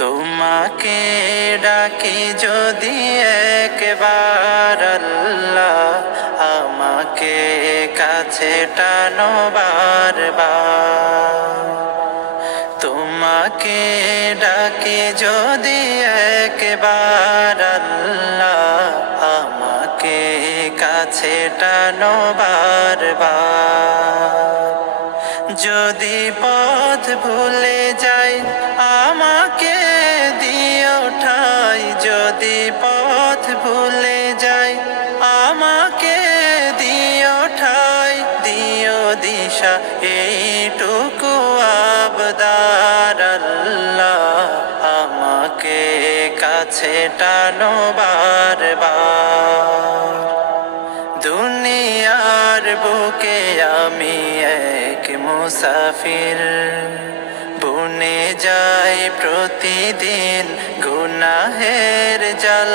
তোমাকে ডাকি যদি একবার আল্লাহ, আমাকে কাছে টানো বারবার। তোমাকে ডাকি যদি একবার আল্লাহ, আমাকে কাছে টানো বারবার। যদি পথ ভুলে যাই আমাকে দিও ঠাই, যদি পথ ভুলে যাই আমাকে দিও ঠাই, দিও দিশা এইটুকু আবদার আল্লাহ, আমাকে কাছে টানো বারবার। দুনিয়ার বুকে আমি এক মুসাফির, বুনে যাই প্রতিদিন গুনাহের জাল।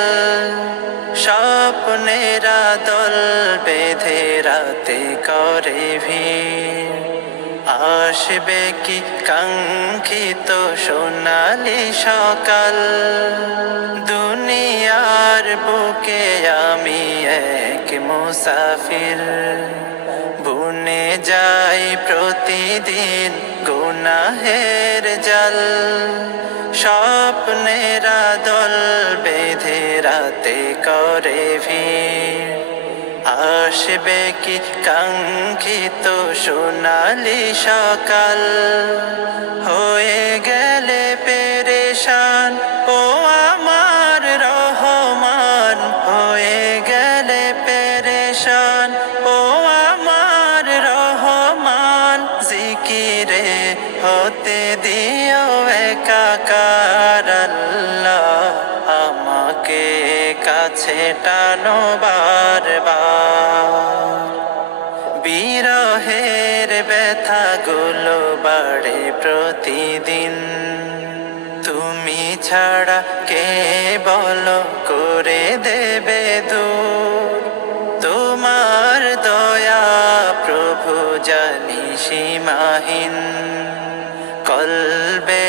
স্বপ্নেরা দল বেঁধে রাতে করে ভিড়, আসবে কি কাঙ্ক্ষিত সোনালি সকাল। দুনিয়ার বুকে আমি এক মুসাফির, বুনে যাই প্রতিদিন গুনাহের জাল। স্বপ্নেরা দল বেঁধে রাতে করে ভিড়, আসবে কি কাঙ্ক্ষিত সোনালি সকাল। হয়ে গেলে পেরেশান ও আমার রহমান, হয়ে গেলে পেরেশান ও আমার রহমান। জিকিরে হতে দিও একাকার আল্লাহ, আমাকে কাছে টানো বারবার। বিরহের ব্যথাগুলো বাড়ে প্রতিদিন, তুমি ছাড়া কে বলো করে দেবে দূর। তোমার দয়া প্রভু জানি সীমাহীন, কলবে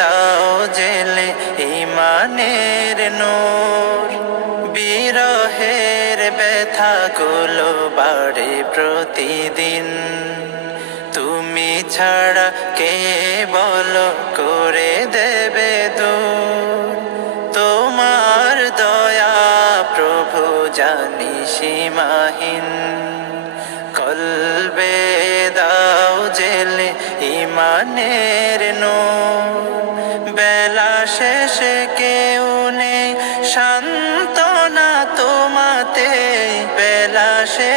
দাও জেলে ইমানের নূর। বিরহের ব্যথাগুলো বাড়ে প্রতিদিন, তুমি ছাড়া কে বলো করে দেবে দূর। তোমার দয়া প্রভু জানি সীমাহীন, কলবে দাও জেলে ইমানের নূর। বেলা শেষে কেউ নেই সান্ত্বনা তোমাতে, বেলা শেষে